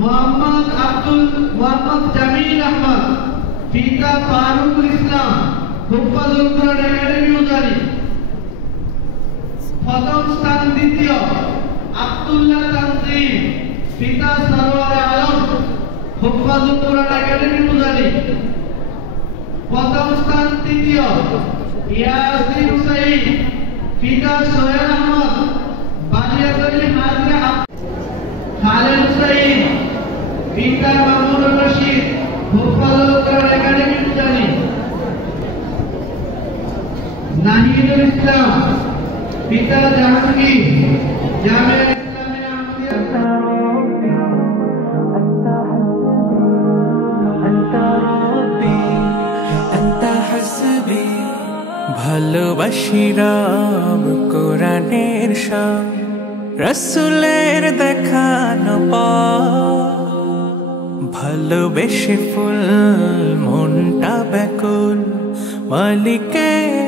মোহাম্মদ জামিল আহমদ, পিতা ফারুকুল ইসলাম, হুফাজুল কুরআন একাডেমি উজানি। প্রথম স্থান দ্বিতীয় আব্দুল্লাহ তানজিম, পিতা সরওয়ারে আলম, হুফাজুল কুরআন একাডেমি উজানি। প্রথম স্থান তৃতীয় ইয়াসিন সাঈদ, পিতা সোহেল আহমদ, বানিয়াতলী হাজরা। খালেদ সাঈদ, পিতা মামুনুর রশিদ, হুফাজুল কুরআন একাডেমি উজানি। নাহিদুল ইসলাম, পিতা জাহাঙ্গীর, জামিয়া ইসলামিয়া আহমদিয়া। ভালোবাসি রাম কোরআনের শান, রাসূলের দেখানো পথ। ভালোবেসে ফুল মনটা ব্যাকুল, মালিকের